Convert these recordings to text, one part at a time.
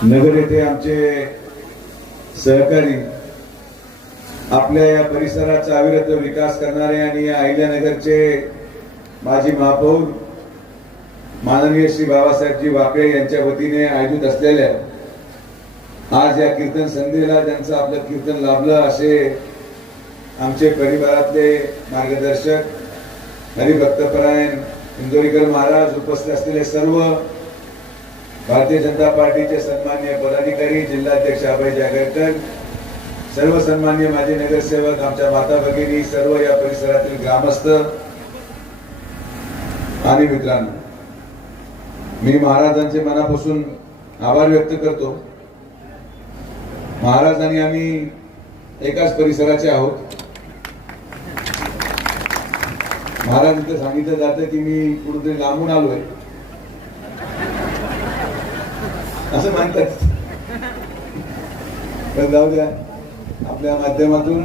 नगर येथे आमचे सहकारी आपल्या या परिसराचा अविरत विकास करणारे आणि या अहिल्यानगरचे माजी महापौर माननीय श्री बाबासाहेबजी वाकळे यांच्या वतीने आयोजित असलेल्या आज या कीर्तन संध्येला त्यांचं आपलं कीर्तन लाभलं असे आमचे परिवारातले मार्गदर्शक हरिभक्तपरायण इंदोरीकर महाराज उपस्थित असलेले सर्व भारतीय जनता पार्टीचे सन्मान्य पदाधिकारी जिल्हाध्यक्ष अभय जागरकर सर्व सन्मान्य माजी नगरसेवक आमच्या माता भगिनी सर्व या परिसरातील ग्रामस्थ आणि मित्रांनो मी महाराजांचे मनापासून आभार व्यक्त करतो. महाराज आणि आम्ही एकाच परिसराचे आहोत. महाराज इथं सांगितलं जातं की मी कुठेतरी लांबून आलोय. असं म्हणतात. पण जाऊ द्या आपल्या माध्यमातून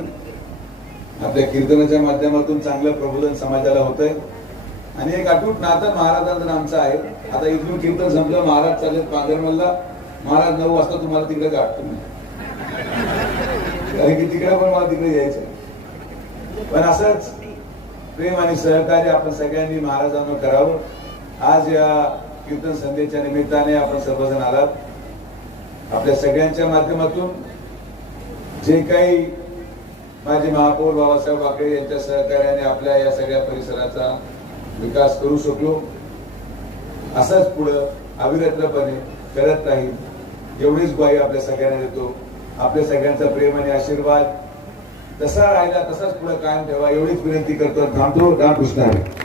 आपल्या कीर्तनाच्या माध्यमातून चांगलं प्रबोधन समाजाला होतंय. आणि एक अटूट नातं महाराजांचं आमचं आहे. आता इथून कीर्तन संपलं महाराज चाललेत पांढरमलला. महाराज नऊ वाजता तुम्हाला तिकडे गाठ तुम्ही कारण की तिकडे पण मला तिकडे यायचं पण असंच प्रेम आणि सहकार्य आपण सगळ्यांनी महाराजांना करावं. आज या कीर्तन संध्येच्या निमित्ताने आपण सर्वजण आलात. आपल्या सगळ्यांच्या माध्यमातून जे काही माझे महापौर बाबासाहेब वाकळे यांच्या सहकार्याने आपल्या या सगळ्या परिसराचा विकास करू शकलो. असाच पुढं अविरतपणे करत राहील एवढीच ग्वाही आपल्या सगळ्यांना देतो. आपल्या सगळ्यांचा प्रेम आणि आशीर्वाद तसा राहिला तसाच पुढे कायम ठेवा एवढीच विनंती करतो. थांबतो रामकृष्ण हरी.